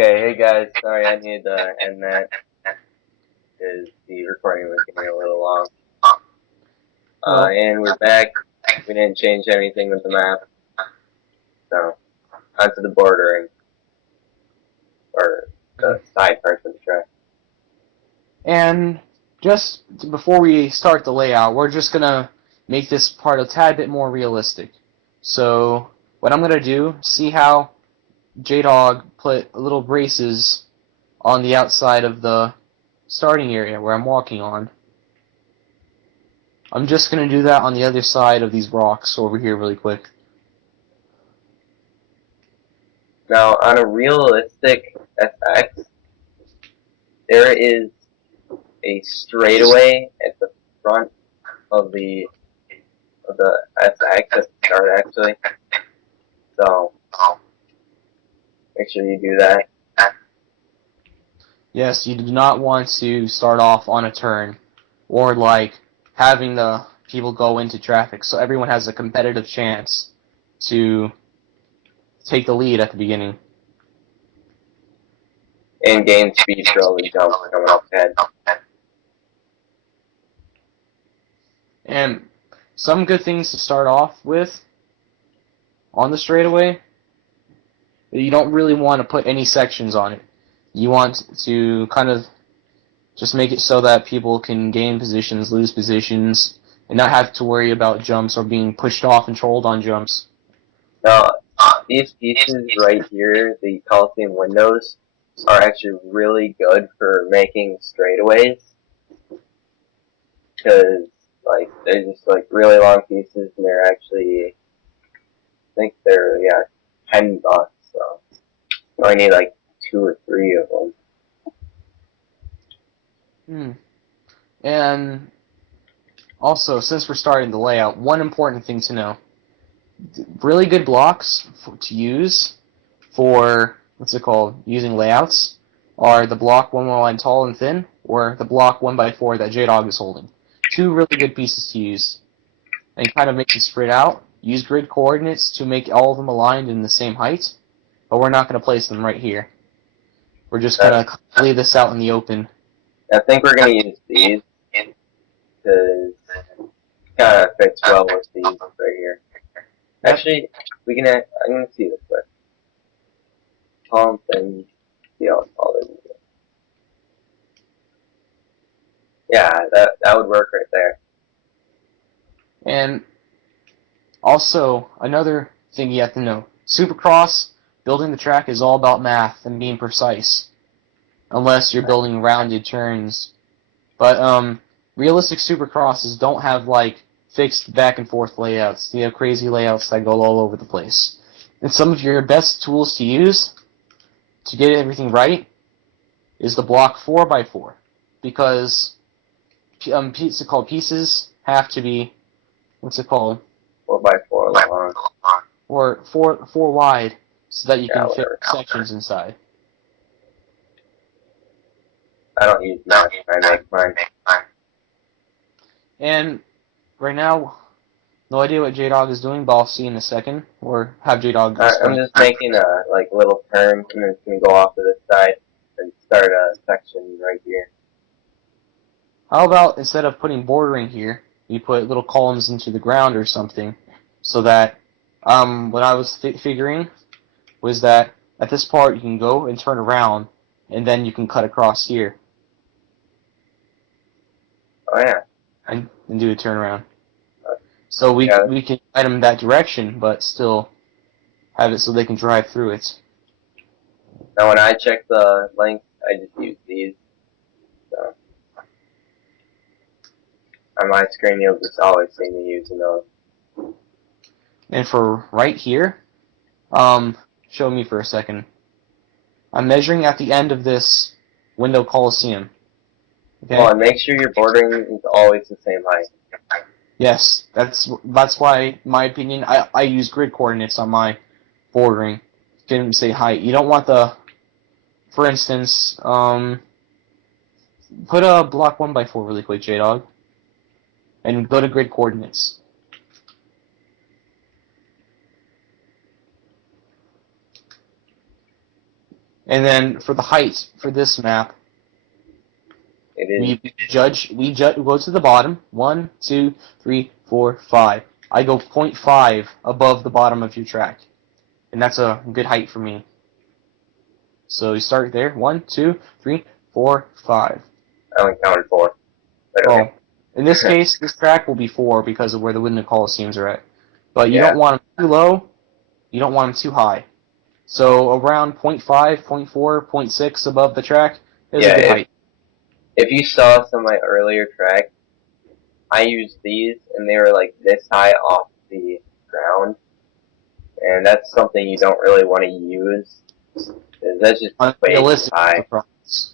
Okay, hey guys, sorry I needed to end that because the recording was getting a little long. Well, And we're back. We didn't change anything with the map, so onto the bordering, or the side parts of the track. and just before we start the layout, we're just gonna make this part a tad bit more realistic. So what I'm gonna do, see how J-Dog put little braces on the outside of the starting area where I'm walking on. I'm just gonna do that on the other side of these rocks over here really quick. Now, on a realistic SX, there is a straightaway at the front of the SX at the start, actually. So make sure you do that. Yes, you do not want to start off on a turn or like having the people go into traffic so everyone has a competitive chance to take the lead at the beginning. And gain speed for all the jumps coming up ahead. And some good things to start off with on the straightaway, you don't really want to put any sections on it. You want to kind of just make it so that people can gain positions, lose positions, and not have to worry about jumps or being pushed off and trolled on jumps. Now, these pieces right here, the Coliseum windows, are actually really good for making straightaways. Because, like, they're just, like, really long pieces, and they're actually, I think they're, yeah, $10, so you only need, like, 2 or 3 of them. And also, since we're starting the layout, one important thing to know. Really good blocks to use for, what's it called, using layouts are the block 1 wide tall and thin, or the block 1x4 that J-Dog is holding. Two really good pieces to use. And kind of make them spread out. Use grid coordinates to make all of them aligned in the same height, but we're not going to place them right here. We're just going to leave this out in the open. I think we're going to use these, because it kind of fits well with these right here. Yep. Actually, I'm going to see this quick. Tall and thin, see how tall they are. Yeah, that would work right there. And also, another thing you have to know. Supercross, building the track is all about math and being precise. Unless you're building rounded turns. But realistic supercrosses don't have like fixed back and forth layouts. They have crazy layouts that go all over the place. And some of your best tools to use to get everything right is the block 4x4, because pieces have to be, what's it called? 4x4 long. Or four wide, so that you Yeah, can fit whatever. sections inside. I don't use math when I make mine. And right now, no idea what J-Dog is doing, but I'll see in a second, or have J-Dog I'm explain. just making a little turn, and it's gonna go off to this side and start a section right here. How about instead of putting bordering here, you put little columns into the ground or something, so that what I was figuring was that at this part you can go and turn around, and then you can cut across here Oh yeah. and do a turnaround. So Yeah. we can guide them that direction, but still have it so they can drive through it. Now when I check the length, I just use these. So on my screen, you'll just always see me using those. And for right here, show me for a second. I'm measuring at the end of this window Coliseum. Okay. Well, and make sure your bordering is always the same height. Yes, that's why, in my opinion, I use grid coordinates on my bordering. Didn't say height. You don't want the, for instance, put a block 1x4 really quick, J-Dog, and go to grid coordinates. And then for the height for this map, It is. we go to the bottom. 1, 2, 3, 4, 5. I go 0.5 above the bottom of your track. And that's a good height for me. So you start there. 1, 2, 3, 4, 5. I only counted 4. But okay. Well, in this case, this track will be 4 because of where the Windmill Coliseums are at. But you Yeah. don't want them too low. You don't want them too high. So around 0.5, 0.4, 0.6 above the track is a good height. If you saw some of my earlier tracks, I used these, and they were like this high off the ground. And that's something you don't really want to use. That's just way too Unrealistic high. Supercross.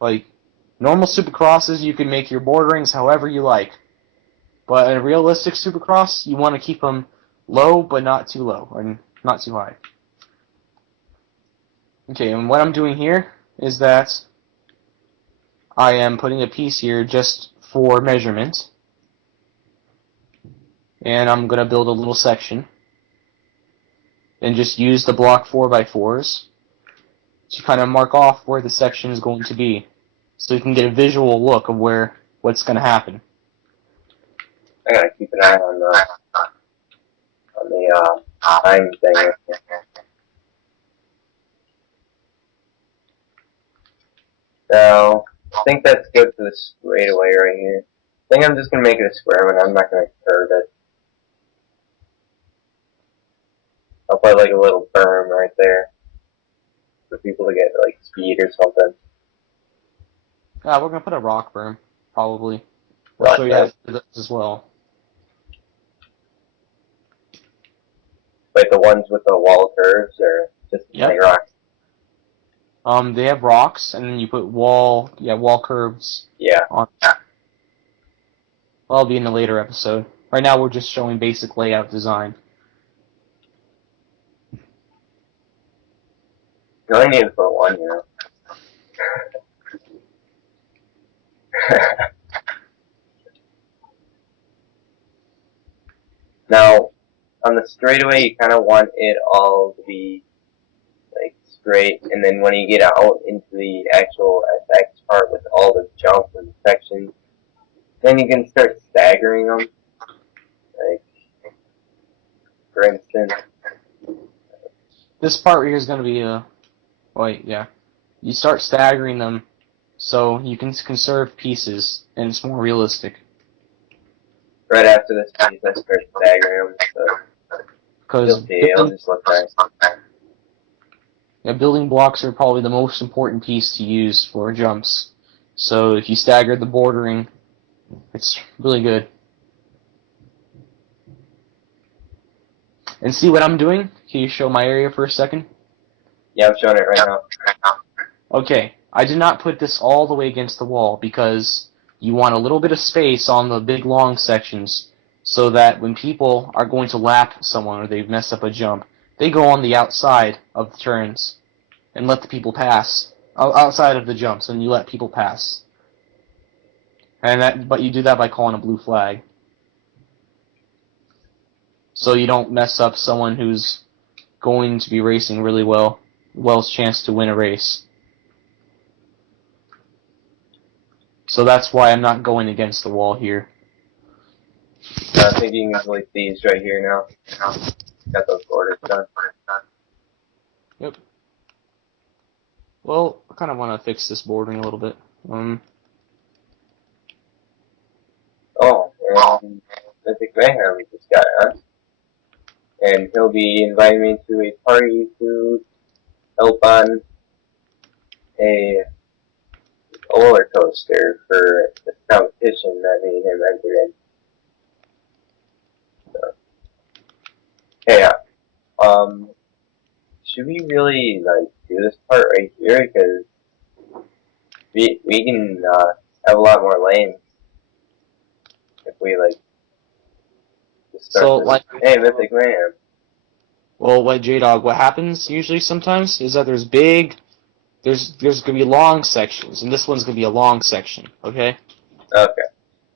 Like, normal Supercrosses, you can make your borderings however you like. But in a realistic Supercross, you want to keep them low, but not too low, or not too high. Okay, and what I'm doing here is that I am putting a piece here just for measurement. And I'm going to build a little section. And just use the block 4x4s to kind of mark off where the section is going to be. So you can get a visual look of what's going to happen. I gotta keep an eye on the time thing. So, I think that's good for the straightaway right here. I think I'm just gonna make it a square one. I'm not gonna curve it. I'll put like a little berm right there for people to get like speed or something. We're going to put a rock berm, probably. We'll Rock show you how to do this as well. Like the ones with the wall curves or just plain rocks? They have rocks, and then you put wall curves. Yeah. On. Well, that'll be in a later episode. Right now, we're just showing basic layout design. You only need to put one, you know. Now, on the straightaway, you kind of want it all to be like straight, and then when you get out into the actual FX part with all the jumps and sections, then you can start staggering them. Like, for instance, This part here is going to be a... Wait, yeah. You start staggering them so you can conserve pieces, and it's more realistic. right after this piece, I start staggering them, so you'll see, it'll just look nice. Yeah, building blocks are probably the most important piece to use for jumps. So if you stagger the bordering, it's really good. And see what I'm doing? Can you show my area for a second? Yeah, I'm showing it right now. Okay, I did not put this all the way against the wall because you want a little bit of space on the big long sections so that when people are going to lap someone or they've messed up a jump, they go on the outside of the turns and let the people pass outside of the jumps, and you let people pass. But you do that by calling a blue flag, so you don't mess up someone who's going to be racing really well's chance to win a race. So that's why I'm not going against the wall here. I think you can delete these right here now. Got those borders done. Yep. Well, I kind of want to fix this bordering a little bit. Oh, and Mythic Mayhem we just got on. And he'll be inviting me to a party to help on a roller coaster for the competition that me and him entered in. So, yeah. Should we really like do this part right here because we can have a lot more lanes if we like just start So, this. like, Hey, Mythic Mayhem. well, like J-Dog, what happens usually sometimes is that there's gonna be long sections, and this one's gonna be a long section, okay? Okay.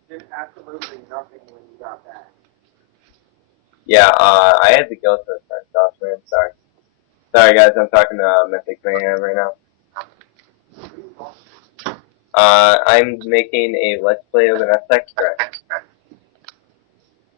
Did absolutely nothing when you got back. Yeah, I had to go to the front off, man. Sorry. Sorry guys, I'm talking to Mythic Mayhem right now. I'm making a Let's Play of an SX track.